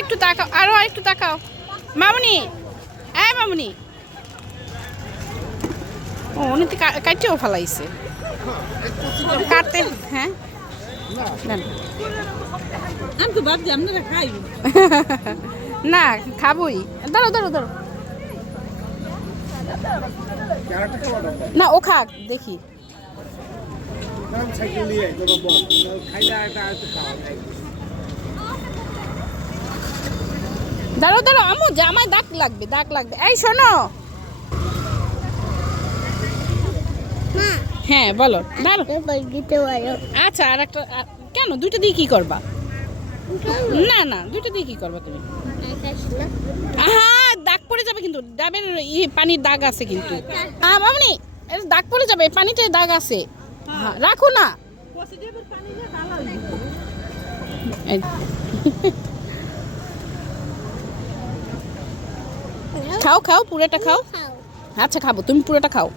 একটু তাকাও, আরো একটু তাকাও। মামুনি, এই মামুনি। ও উনি তো কাটিও ফেলাইছে। কাটতে হ্যাঁ আমি তো ভাবছি আপনারা খাইব না, খাবই। দাঁড়ো দাঁড়ো দাঁড়ো, না ও খাক দেখি। দাঁড়ো দাঁড়ো আমু, জামায় দাগ লাগবে, দাগ লাগবে। এই শোনো, হ্যাঁ বলো। দাঁড়ো, আচ্ছা আর একটা কেন দুইটা দিয়ে কি করবা? না না, দুইটা দিয়ে কি করবা তুমি? হ্যাঁ দাগ পড়ে যাবে কিন্তু, ডাবের পানির দাগ আছে কিন্তু। হ্যাঁ মামনি, দাগ পড়ে যাবে, পানিতে দাগ আছে। হ্যাঁ রাখো না। খাও খাও, পুরোটা খাও। আচ্ছা খাবো, তুমি পুরোটা খাও।